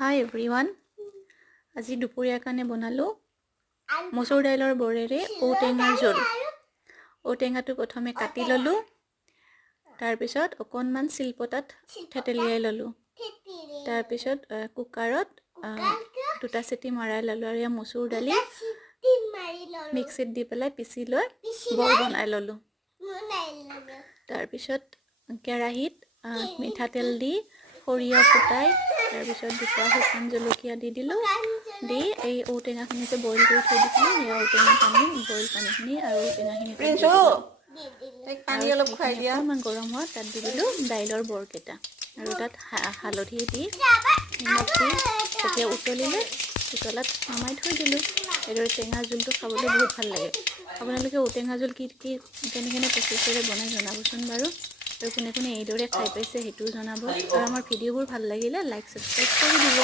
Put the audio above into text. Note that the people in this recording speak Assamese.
Hi everyone. আজি দুপৰীয়াৰ কাৰণে বনালো মসুৰ দাইলৰ বৰেৰে ঔটেঙাৰ জোল। ঔটেঙাটো প্ৰথমে কাটি ললো, তাৰ পিছত অকনমান শিলপতাত থেতেলিয়াই ললো, তাৰ পিছত কুকাৰত দুটা সিটি মাৰাই ললো আৰু মসুৰ দালি মিক্সিত দি পেলাই পিছি লৈ বৰ বনাই ললো। তাৰ পিছত কেৰাহীত মিঠাতেল দি সৰিয়হ ফুটাই তাৰ পিছত দুটা শুকান জলকীয়া দি দিলো, দি এই ঔটেঙাখিনি যে বইল কৰি থৈ দিছিলো এই ঔটেঙা পানী বইল পানীখিনি আৰু ঔটেঙাখিনি পানী অলপ খুৱাই দিয়া, অকণমান গৰম হোৱা তাত দি দিলো দাইলৰ বৰকেইটা আৰু তাত হালধি দি নিমখ দি তেতিয়া উতলিলে উতলাত নমাই থৈ দিলো। এইদৰে টেঙা জোলটো খাবলৈ বহুত ভাল লাগে। আপোনালোকে ঔটেঙা জোল কেনে প্ৰচেছেৰে বনাই জনাবচোন বাৰু, আৰু কোনে কোনে এইদৰে খাই পাইছে সেইটোও জনাব, আৰু আমাৰ ভিডিঅ'বোৰ ভাল লাগিলে লাইক সাবস্ক্ৰাইব কৰি দিব।